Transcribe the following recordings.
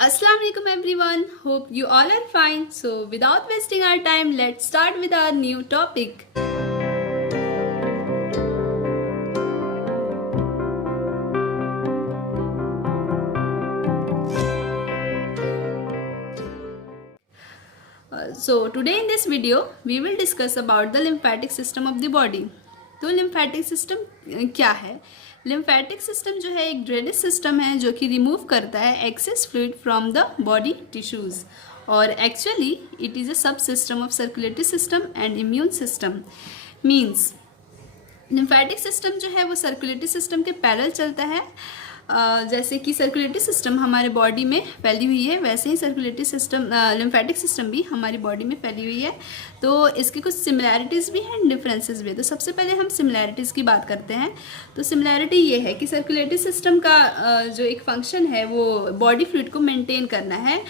Assalamualaikum everyone. Hope you all are fine. So without wasting our time, let's start with our new topic. So today in this video, we will discuss about the lymphatic system of the body. तो lymphatic system क्या है? Lymphatic system जो है एक drainage system है जो कि remove करता है access fluid from the body tissues और एक्चुअली इट इज़ अ सब system of circulatory system and immune system means lymphatic system जो है वो सर्कुलेटरी सिस्टम के पैरेलल चलता है। जैसे कि सर्कुलेटरी सिस्टम हमारे बॉडी में फैली हुई है वैसे ही सर्कुलेटरी सिस्टम लिम्फेटिक सिस्टम भी हमारी बॉडी में फैली हुई है। तो इसके कुछ सिमिलैरिटीज़ भी हैं, डिफरेंसेस भी है। तो सबसे पहले हम सिमिलैरिटीज़ की बात करते हैं। तो सिमिलैरिटी ये है कि सर्कुलेटरी सिस्टम का जो एक फंक्शन है वो बॉडी फ्लूइड को मेंटेन करना है,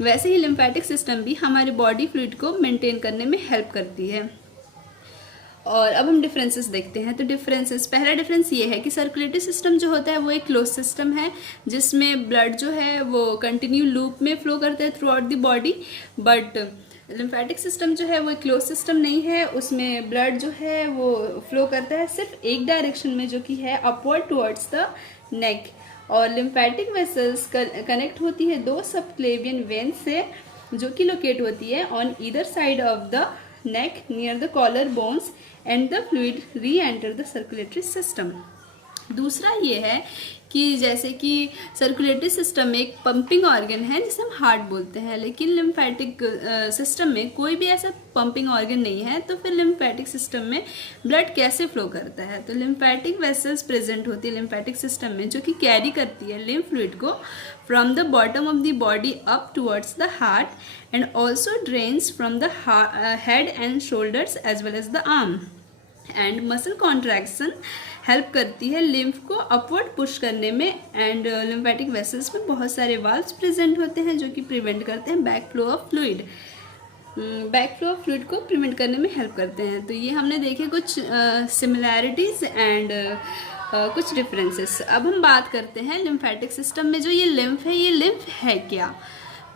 वैसे ही लिम्फेटिक सिस्टम भी हमारे बॉडी फ्लूइड को मेंटेन करने में हेल्प करती है। और अब हम डिफरेंसेस देखते हैं। तो डिफरेंसेस, पहला डिफरेंस ये है कि सर्कुलेटरी सिस्टम जो होता है वो एक क्लोज सिस्टम है जिसमें ब्लड जो है वो कंटिन्यू लूप में फ्लो करता है through out the body. But lymphatic system जो है वो एक क्लोज सिस्टम नहीं है, उसमें ब्लड जो है वो फ्लो करता है सिर्फ एक डायरेक्शन में जो कि है अपवर्ड टुवर्ड्स द नेक। और लिम्फेटिक वेसल्स कनेक्ट होती है दो सबक्लेवियन वेन से जो कि लोकेट होती है on either side of the neck near the collar bones and the fluid re-enter the circulatory system। दूसरा ये है कि जैसे कि सर्कुलेटरी सिस्टम एक पंपिंग ऑर्गन है जिसे हम हार्ट बोलते हैं, लेकिन लिम्फेटिक सिस्टम में कोई भी ऐसा पंपिंग ऑर्गन नहीं है। तो फिर लिम्फेटिक सिस्टम में ब्लड कैसे फ्लो करता है? तो लिम्फेटिक वेसल्स प्रेजेंट होती है लिम्फेटिक सिस्टम में जो कि कैरी करती है लिम्फ फ्लूइड को from the bottom of the body up towards the heart and also drains from the head and shoulders as well as the arm. And muscle contraction help करती है lymph को अपवर्ड पुश करने में। And lymphatic vessels में बहुत सारे valves present होते हैं जो कि प्रिवेंट करते हैं back flow of fluid, back flow of fluid को प्रिवेंट करने में हेल्प करते हैं। तो ये हमने देखे कुछ सिमिलैरिटीज़ एंड कुछ डिफरेंसेस। अब हम बात करते हैं लिम्फेटिक सिस्टम में जो ये लिम्फ है, ये लिम्फ है क्या?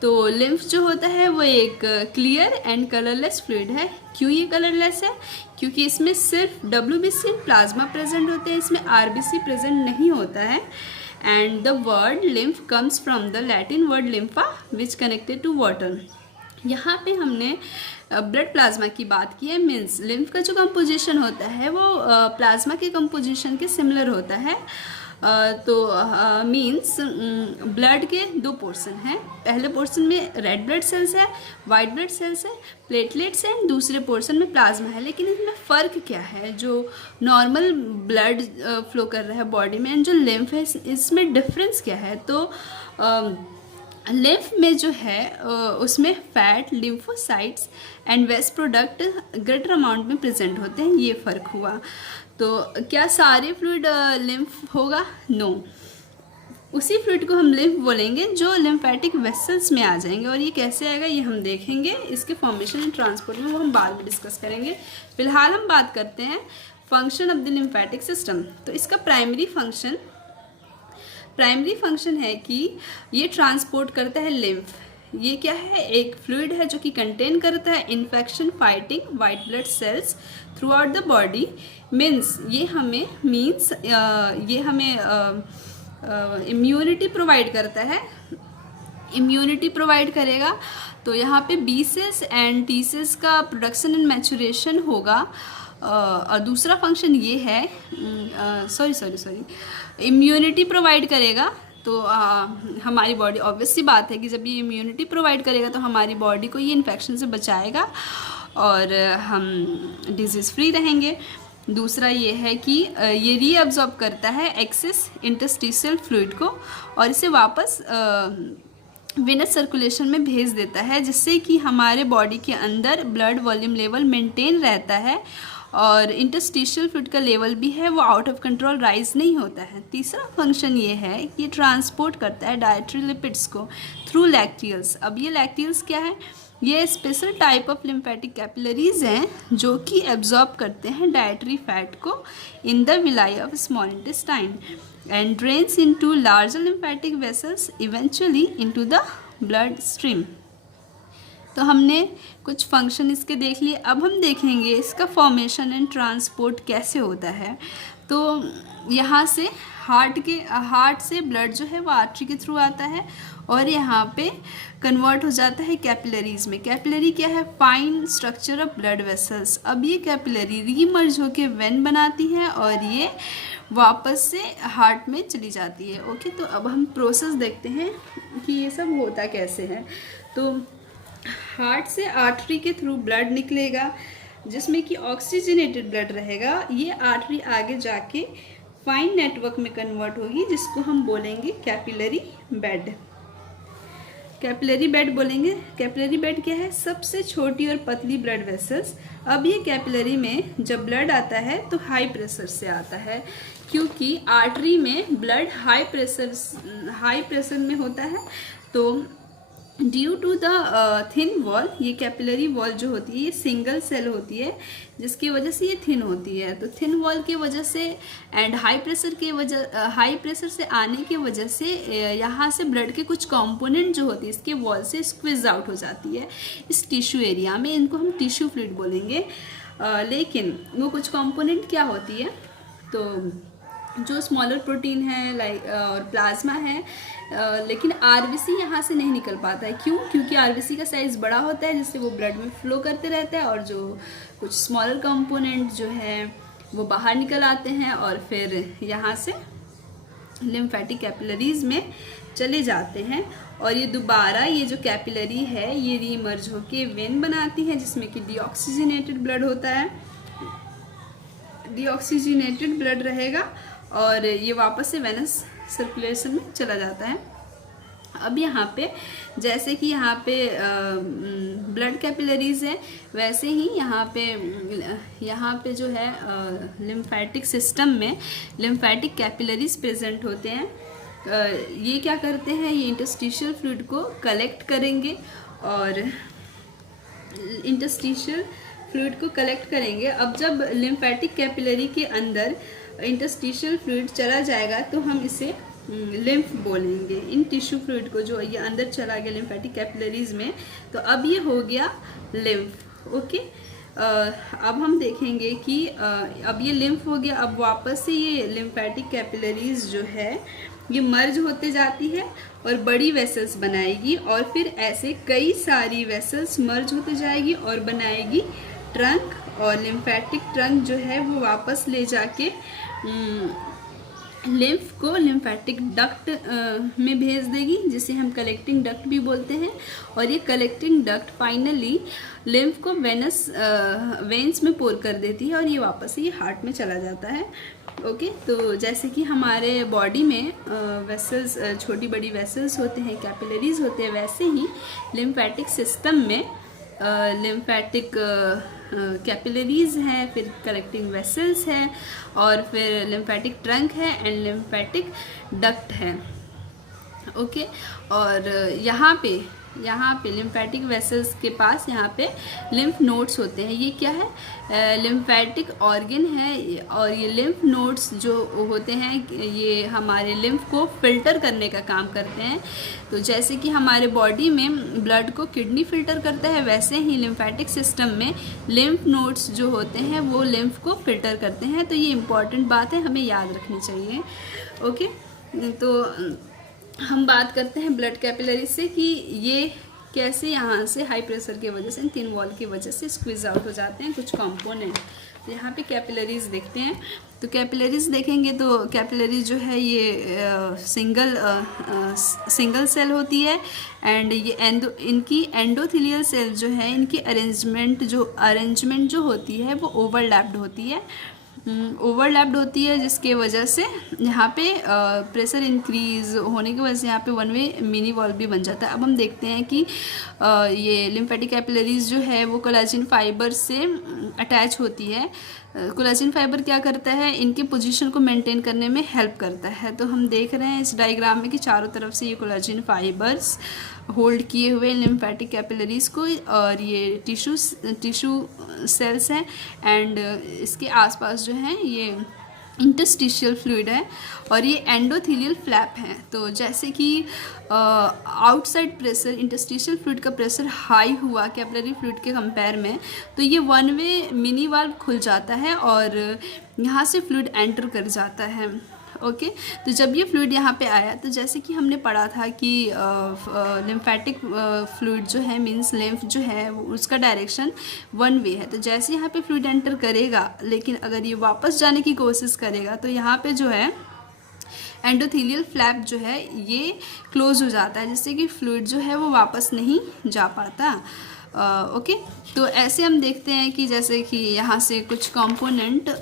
तो लिम्फ जो होता है वो एक क्लियर एंड कलरलेस फ्लूइड है। क्यों ये कलरलेस है? क्योंकि इसमें सिर्फ WBC प्लाज्मा प्रेजेंट होते हैं, इसमें RBC प्रेजेंट नहीं होता है। And the word lymph comes from the Latin word lympha which connected to water. यहाँ पे हमने ब्लड प्लाज्मा की बात की है। मीन्स लिम्फ का जो कंपोजिशन होता है वो प्लाज्मा के कंपोजिशन के सिमिलर होता है। तो मीन्स ब्लड के दो पोर्शन हैं। पहले पोर्शन में रेड ब्लड सेल्स है, वाइट ब्लड सेल्स है, प्लेटलेट्स हैं, दूसरे पोर्शन में प्लाज्मा है। लेकिन इसमें फ़र्क क्या है? जो नॉर्मल ब्लड फ्लो कर रहा है बॉडी में एंड जो लिम्फ है इसमें डिफरेंस क्या है? तो लिम्फ में जो है उसमें fat, lymphocytes and waste product greater amount में प्रेजेंट होते हैं, ये फ़र्क हुआ। तो क्या सारे फ्लूइड लिम्फ होगा? नो। उसी फ्लूइड को हम लिम्फ बोलेंगे जो लिम्फेटिक वेसल्स में आ जाएंगे। और ये कैसे आएगा ये हम देखेंगे, इसके फॉर्मेशन एंड ट्रांसपोर्ट में वो हम बाद में डिस्कस करेंगे। फिलहाल हम बात करते हैं function of the lymphatic system. तो इसका प्राइमरी फंक्शन है कि ये ट्रांसपोर्ट करता है लिम्फ। ये क्या है? एक फ्लूइड है जो कि कंटेन करता है infection fighting white blood cells through out the body. ये हमें इम्यूनिटी प्रोवाइड करता है। इम्यूनिटी प्रोवाइड करेगा तो यहाँ पे B cells and T cells का प्रोडक्शन एंड मैचुरेशन होगा। और दूसरा फंक्शन ये है इम्यूनिटी प्रोवाइड करेगा। तो हमारी बॉडी, ऑब्वियस सी बात है कि जब ये इम्यूनिटी प्रोवाइड करेगा तो हमारी बॉडी को ये इन्फेक्शन से बचाएगा और हम डिजीज़ फ्री रहेंगे। दूसरा ये है कि ये रीअब्जॉर्ब करता है एक्सेस इंटरस्टिशियल फ्लूइड को और इसे वापस वेनस सर्कुलेशन में भेज देता है, जिससे कि हमारे बॉडी के अंदर ब्लड वॉल्यूम लेवल मेंटेन रहता है और इंटरस्टिशियल फ्लूइड का लेवल भी है वो आउट ऑफ कंट्रोल राइज नहीं होता है। तीसरा फंक्शन ये है कि ये ट्रांसपोर्ट करता है डाइटरी लिपिड्स को थ्रू लैक्टियल्स। अब ये लैक्टियल्स क्या है? ये special type of lymphatic capillaries हैं जो कि एब्जॉर्ब करते हैं डाइटरी फैट को in the villi of small intestine. and drains into larger lymphatic vessels, eventually into the blood stream. तो हमने कुछ फंक्शन इसके देख लिए। अब हम देखेंगे इसका फॉर्मेशन एंड ट्रांसपोर्ट कैसे होता है। तो यहाँ से हार्ट से ब्लड जो है वो आर्टरी के थ्रू आता है और यहाँ पे कन्वर्ट हो जाता है कैपिलरीज में। कैपिलरी क्या है? Fine structure of blood vessels. अब ये कैपिलरी रीमर्ज होके वेन बनाती है और ये वापस से हार्ट में चली जाती है। ओके, तो अब हम प्रोसेस देखते हैं कि ये सब होता कैसे है। तो हार्ट से आर्टरी के थ्रू ब्लड निकलेगा जिसमें कि ऑक्सीजनेटेड ब्लड रहेगा। ये आर्टरी आगे जाके फाइन नेटवर्क में कन्वर्ट होगी जिसको हम बोलेंगे कैपिलरी बेड। कैपिलरी बेड बोलेंगे। कैपिलरी बेड क्या है? सबसे छोटी और पतली ब्लड वेसल्स। अब ये कैपिलरी में जब ब्लड आता है तो हाई प्रेशर से आता है, क्योंकि आर्टरी में ब्लड हाई प्रेशर में होता है। तो due to the thin wall, ये कैपिलरी वॉल जो होती है ये सिंगल सेल होती है जिसकी वजह से ये थिन होती है। तो थिन वॉल की वजह से एंड हाई प्रेशर से आने की वजह से यहाँ से ब्लड के कुछ कंपोनेंट जो होती है इसके वॉल से स्क्विज आउट हो जाती है इस टिश्यू एरिया में। इनको हम टिश्यू फ्लूइड बोलेंगे। लेकिन वो कुछ कंपोनेंट क्या होती है? तो जो स्मॉलर प्रोटीन है लाइक और प्लाज्मा है, लेकिन आरबीसी यहाँ से नहीं निकल पाता है। क्यों? क्योंकि आरबीसी का साइज़ बड़ा होता है जिससे वो ब्लड में फ्लो करते रहता है और जो कुछ स्मॉलर कंपोनेंट जो है वो बाहर निकल आते हैं और फिर यहाँ से लिम्फेटिक कैपिलरीज में चले जाते हैं। और ये दोबारा ये जो कैपिलरी है ये रीमर्ज होके वेन बनाती है जिसमें कि डीऑक्सीजनेटेड ब्लड होता है। डीऑक्सीजनेटेड ब्लड रहेगा और ये वापस से वेनस सर्कुलेशन में चला जाता है। अब यहाँ पे जैसे कि यहाँ पे ब्लड कैपिलरीज है वैसे ही यहाँ पे जो है लिम्फेटिक सिस्टम में लिम्फेटिक कैपिलरीज प्रेजेंट होते हैं। ये क्या करते हैं? ये इंटरस्टिशियल फ्लूइड को कलेक्ट करेंगे और इंटरस्टिशियल फ्लूइड को कलेक्ट करेंगे। अब जब लिम्फेटिक कैपिलरी के अंदर इंटरस्टिशियल फ्लूइड चला जाएगा तो हम इसे लिम्फ बोलेंगे। इन टिश्यू फ्लूइड को जो ये अंदर चला गया लिम्फेटिक कैपिलरीज में, तो अब ये हो गया लिम्फ। ओके, अब हम देखेंगे कि अब ये लिम्फ हो गया। अब वापस से ये लिम्फेटिक कैपिलरीज जो है ये मर्ज होते जाती है और बड़ी वेसल्स बनाएगी और फिर ऐसे कई सारी वेसल्स मर्ज होते जाएगी और बनाएगी ट्रंक। और लिम्फेटिक ट्रंक जो है वो वापस ले जाके लिम्फ को लिम्फेटिक डक्ट में भेज देगी जिसे हम कलेक्टिंग डक्ट भी बोलते हैं। और ये कलेक्टिंग डक्ट फाइनली लिम्फ को वेन्स में पोर कर देती है और ये वापस ये हार्ट में चला जाता है। ओके, तो जैसे कि हमारे बॉडी में वेसल्स छोटी बड़ी वेसल्स होते हैं, कैपिलरीज होते हैं, वैसे ही लिम्फेटिक सिस्टम में लिम्फेटिक कैपिलरीज हैं, फिर कलेक्टिंग वेसल्स हैं और फिर लिम्फेटिक ट्रंक है एंड लिम्फेटिक डक्ट है। ओके, और यहाँ पे लिम्फेटिक वेसल्स के पास यहाँ पे लिम्फ नोड्स होते हैं। ये क्या है? लिम्फेटिक ऑर्गन है और ये लिम्फ नोड्स जो होते हैं ये हमारे लिम्फ को फिल्टर करने का काम करते हैं। तो जैसे कि हमारे बॉडी में ब्लड को किडनी फिल्टर करता है वैसे ही लिम्फेटिक सिस्टम में लिम्फ नोड्स जो होते हैं वो लिम्फ को फिल्टर करते हैं। तो ये इम्पॉर्टेंट बात है, हमें याद रखनी चाहिए। ओके, तो हम बात करते हैं ब्लड कैपिलरी से कि ये कैसे यहाँ से हाई प्रेशर की वजह से थिन वॉल की वजह से स्क्वीज आउट हो जाते हैं कुछ कंपोनेंट। तो यहाँ पे कैपिलरीज देखते हैं। तो कैपिलरीज देखेंगे तो कैपिलरीज जो है ये सिंगल सेल होती है एंड ये इनकी एंडोथेलियल सेल जो है इनकी अरेंजमेंट जो होती है वो ओवरलैप्ड होती है जिसके वजह से यहाँ पे प्रेशर इंक्रीज होने की वजह से यहाँ पे वन वे मिनी वॉल्व भी बन जाता है। अब हम देखते हैं कि ये लिम्फेटिक कैपिलरीज जो है वो कोलेजन फाइबर से अटैच होती है। कोलेजन फाइबर क्या करता है? इनके पोजीशन को मेंटेन करने में हेल्प करता है। तो हम देख रहे हैं इस डायग्राम में कि चारों तरफ से ये कोलेजन फाइबर्स होल्ड किए हुए लिम्फेटिक कैपिलरीज को और ये टिश्यू सेल्स हैं एंड इसके आसपास जो हैं ये इंटरस्टिशियल फ्लूइड है और ये एंडोथेलियल फ्लैप है। तो जैसे कि आउटसाइड प्रेशर, इंटरस्टिशियल फ्लूइड का प्रेशर हाई हुआ कैपिलरी फ्लूइड के कंपेयर में, तो ये वन वे मिनी वाल्व खुल जाता है और यहाँ से फ्लूइड एंटर कर जाता है। ओके तो जब ये फ्लूइड यहाँ पे आया, तो जैसे कि हमने पढ़ा था कि लिम्फेटिक फ्लूइड जो है मींस लिम्फ जो है उसका डायरेक्शन वन वे है। तो जैसे यहाँ पे फ्लूइड एंटर करेगा, लेकिन अगर ये वापस जाने की कोशिश करेगा तो यहाँ पे जो है एंडोथेलियल फ्लैप जो है ये क्लोज हो जाता है, जिससे कि फ्लूइड जो है वो वापस नहीं जा पाता। ओके तो ऐसे हम देखते हैं कि जैसे कि यहाँ से कुछ कंपोनेंट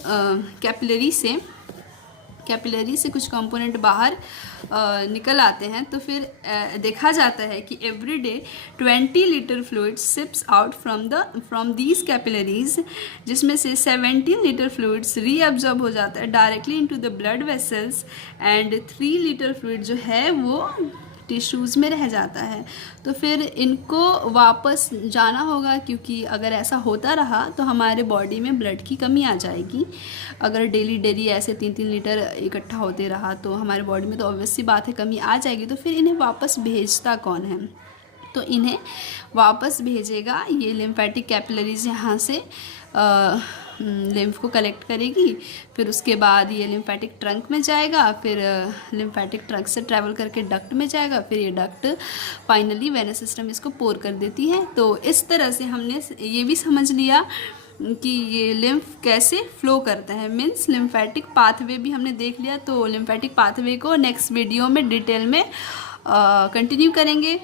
कैपिलरी से कुछ कंपोनेंट बाहर निकल आते हैं, तो फिर देखा जाता है कि every day 20 litre fluid seeps out from these capillaries, जिसमें से 17 लीटर फ्लूइड्स रीअब्जॉर्ब हो जाता है directly into the blood vessels and 3 litre fluid जो है वो टिश्यूज़ में रह जाता है। तो फिर इनको वापस जाना होगा, क्योंकि अगर ऐसा होता रहा तो हमारे बॉडी में ब्लड की कमी आ जाएगी। अगर डेली ऐसे 3-3 लीटर इकट्ठा होते रहा तो हमारे बॉडी में तो ऑब्वियस सी बात है कमी आ जाएगी। तो फिर इन्हें वापस भेजता कौन है? तो इन्हें वापस भेजेगा ये लिम्फेटिक कैपिलरीज, यहाँ से लिम्फ को कलेक्ट करेगी, फिर उसके बाद ये लिम्फेटिक ट्रंक में जाएगा, फिर लिम्फेटिक ट्रंक से ट्रैवल करके डक्ट में जाएगा, फिर ये डक्ट फाइनली वेनस सिस्टम इसको पोर कर देती है। तो इस तरह से हमने ये भी समझ लिया कि ये लिम्फ कैसे फ्लो करता है, मीन्स लिम्फेटिक पाथवे भी हमने देख लिया। तो लिम्फेटिक पाथवे को नेक्स्ट वीडियो में डिटेल में कंटिन्यू करेंगे।